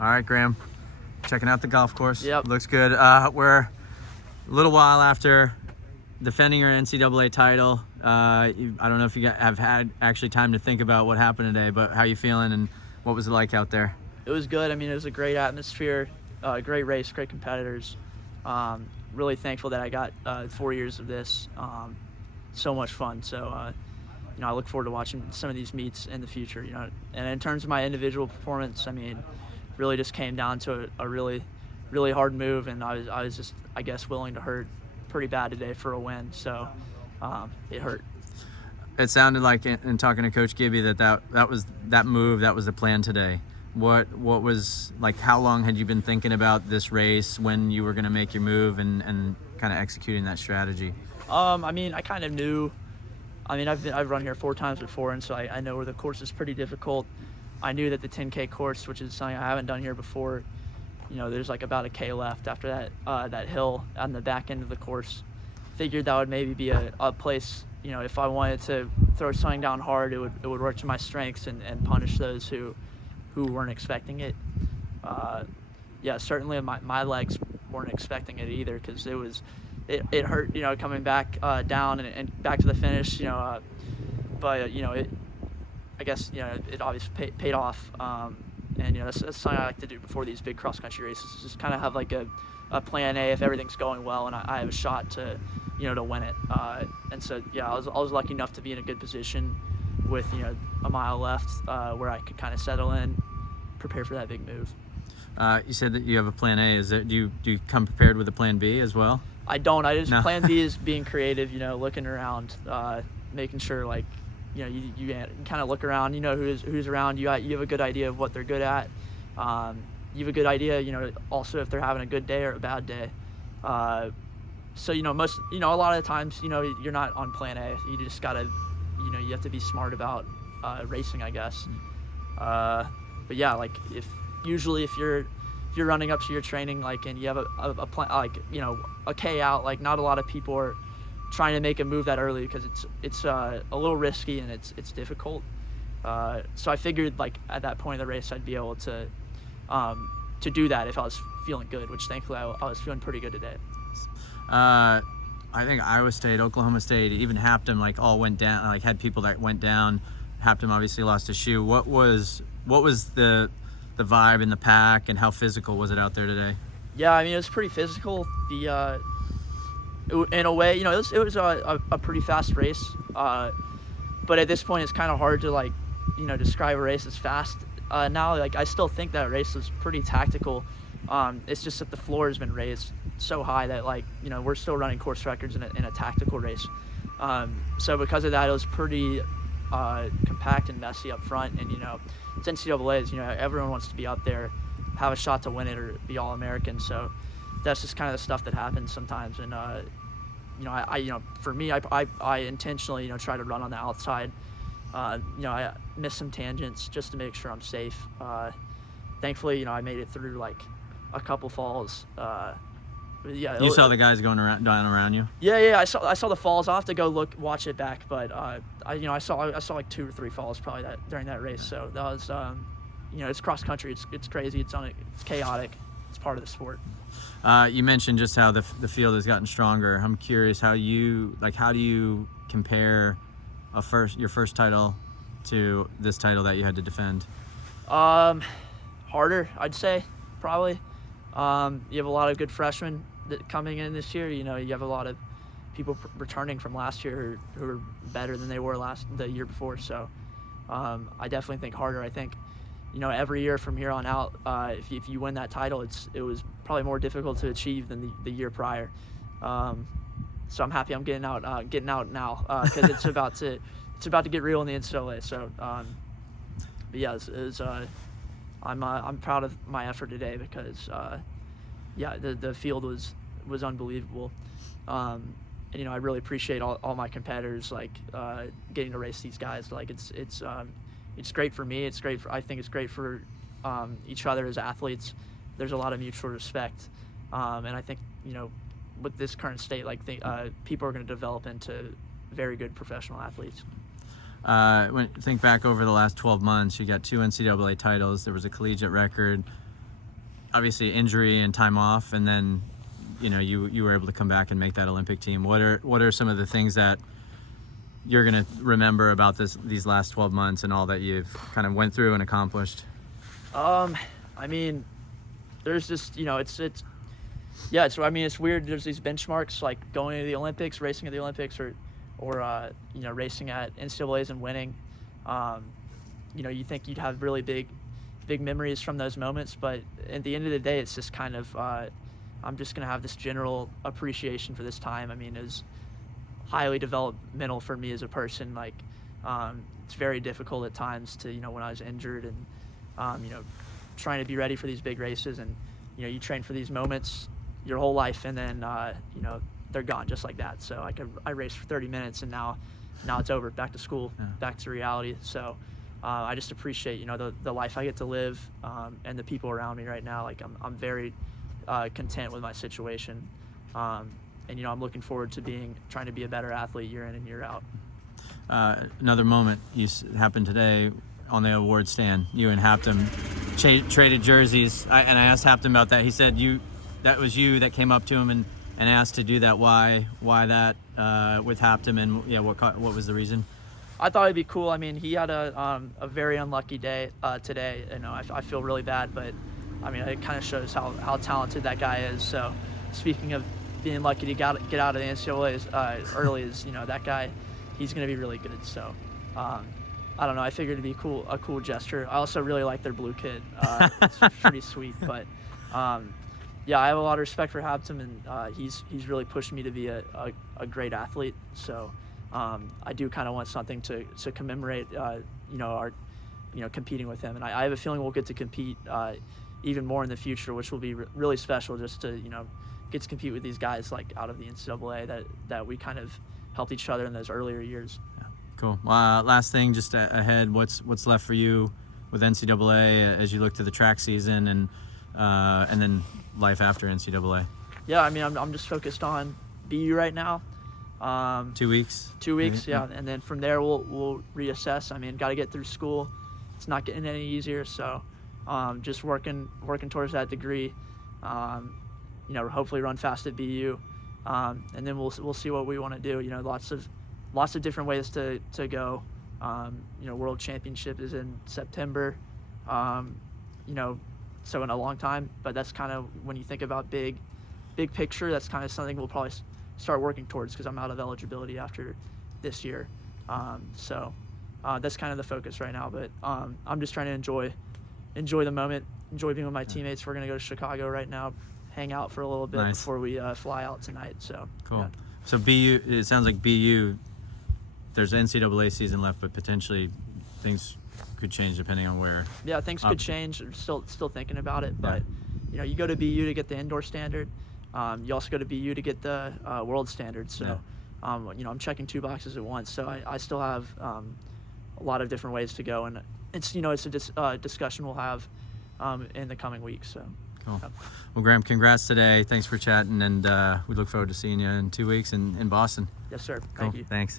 All right, Graham. Checking out the golf course. Yep. Looks good. We're a little while after defending your NCAA title. I don't know if you have had actually time to think about what happened today, but how you feeling and what was it like out there? It was good. I mean, it was a great atmosphere, great race, great competitors. Really thankful that I got 4 years of this. So much fun. So, I look forward to watching some of these meets in the future. And in terms of my individual performance, I mean, really just came down to a really, really hard move, and I was just, I guess, willing to hurt pretty bad today for a win. So it hurt. It sounded like in talking to Coach Gibby that was the plan today. What was, like, how long had you been thinking about this race, when you were going to make your move and kind of executing that strategy? I mean, I kind of knew. I mean, I've run here 4 times before, and so I know where the course is pretty difficult. I knew that the 10K course, which is something I haven't done here before, there's like about a K left after that hill on the back end of the course. Figured that would maybe be a place, if I wanted to throw something down hard, it would work to my strengths and punish those who weren't expecting it. Certainly my legs weren't expecting it either, because it hurt, coming back down and back to the finish, but I guess it obviously paid off, and that's something I like to do before these big cross country races, is just kind of have like a plan A if everything's going well and I have a shot to to win it. And so I was lucky enough to be in a good position with a mile left, where I could kind of settle in, prepare for that big move. You said that you have a plan A. Do you come prepared with a plan B as well? I don't. No. Plan B is being creative, looking around, making sure, like, you kind of look around, who's around. You have a good idea of what they're good at. You have a good idea, also if they're having a good day or a bad day. So, a lot of the times, you're not on plan A. You just gotta, you have to be smart about racing, I guess. But yeah, like, if you're running up to your training, like, and you have a plan, like, a K out, like, not a lot of people are trying to make a move that early, because it's a little risky and it's difficult. So I figured, like, at that point of the race, I'd be able to do that if I was feeling good, which thankfully I was feeling pretty good today. I think Iowa State, Oklahoma State, even Hapum, like, all went down, like, had people that went down. Hapum obviously lost his shoe. What was the vibe in the pack, and how physical was it out there today? Yeah, I mean, it was pretty physical. In a way, it was a pretty fast race. But at this point, it's kind of hard to, like, describe a race as fast. Now, like, I still think that race was pretty tactical. It's just that the floor has been raised so high that, like, we're still running course records in a tactical race. So because of that, it was pretty compact and messy up front. And it's NCAA's. Everyone wants to be up there, have a shot to win it, or be All-American. So that's just kind of the stuff that happens sometimes. And for me, I intentionally try to run on the outside. I miss some tangents just to make sure I'm safe. Thankfully, I made it through, like, a couple falls. You saw the guys down around you? Yeah, I saw the falls. I'll have to watch it back, but I saw like 2 or 3 falls probably during that race. So that was it's cross country. It's crazy. It's chaotic. It's part of the sport. You mentioned just how the field has gotten stronger. I'm curious how do you compare your first title to this title that you had to defend? Harder, I'd say, probably. You have a lot of good freshmen coming in this year. You have a lot of people returning from last year who are better than they were the year before. So I definitely think harder. I think every year from here on out, if you win that title, it was probably more difficult to achieve than the year prior. So I'm happy I'm getting out now, because it's about to get real in the NCAA. So but yeah, I'm proud of my effort today, because the field was unbelievable. And I really appreciate all my competitors, like, getting to race these guys. Like, it's great for me. I think it's great for each other as athletes. There's a lot of mutual respect, and I think with this current state, like, people are going to develop into very good professional athletes. When you think back over the last 12 months, you got 2 NCAA titles. There was a collegiate record. obviously injury and time off, and then you were able to come back and make that Olympic team. What are some of the things that you're gonna remember about these last 12 months and all that you've kind of went through and accomplished? I mean, there's just it's weird. There's these benchmarks like going to the Olympics, racing at the Olympics, or racing at NCAAs and winning. You think you'd have really big memories from those moments, but at the end of the day, it's just kind of I'm just gonna have this general appreciation for this time. I mean, it's highly developmental for me as a person. Like, it's very difficult at times to when I was injured and trying to be ready for these big races, and you train for these moments your whole life, and then they're gone just like that. So I raced for 30 minutes, and now it's over. Back to school, back to reality. So I just appreciate the life I get to live, and the people around me right now. Like, I'm very content with my situation, and I'm looking forward to trying to be a better athlete year in and year out. Another moment happened today on the award stand. You and Hapum traded jerseys, and I asked Hapum about that. He said that was you that came up to him and asked to do that. Why that with Hapum, and what was the reason? I thought it'd be cool. I mean, he had a very unlucky day today. I feel really bad, but I mean, it kind of shows how talented that guy is. So, speaking of being lucky to get out of the NCAAs early, is that guy, he's going to be really good. So, I don't know. I figured it'd be a cool gesture. I also really like their blue kit. It's pretty sweet. But I have a lot of respect for Hapum, and he's really pushed me to be a great athlete. So I do kind of want something to commemorate our competing with him, and I have a feeling we'll get to compete even more in the future, which will be really special, just to get to compete with these guys like out of the NCAA that we kind of helped each other in those earlier years. Cool. Last thing, just ahead, what's left for you with NCAA as you look to the track season and then life after NCAA? Yeah, I mean, I'm just focused on BU right now. 2 weeks. 2 weeks, yeah, and then from there we'll reassess. I mean, got to get through school. It's not getting any easier, so just working towards that degree. Hopefully run fast at BU, and then we'll see what we want to do. Lots of different ways to go. World Championship is in September. So in a long time, but that's kind of, when you think about big picture, that's kind of something we'll probably start working towards, because I'm out of eligibility after this year. So that's kind of the focus right now, but I'm just trying to enjoy the moment, enjoy being with my teammates. We're going to go to Chicago right now, hang out for a little bit before we fly out tonight. So cool. Yeah. So BU, it sounds like BU, there's NCAA season left, but potentially things could change depending on where. Yeah, things could change. I'm still thinking about it, but you go to BU to get the indoor standard. You also go to BU to get the world standard. So I'm checking 2 boxes at once. So I still have a lot of different ways to go, and it's a discussion we'll have in the coming weeks. So cool. Well, Graham, congrats today. Thanks for chatting, and we look forward to seeing you in 2 weeks in Boston. Yes, sir. Cool. Thank you. Thanks.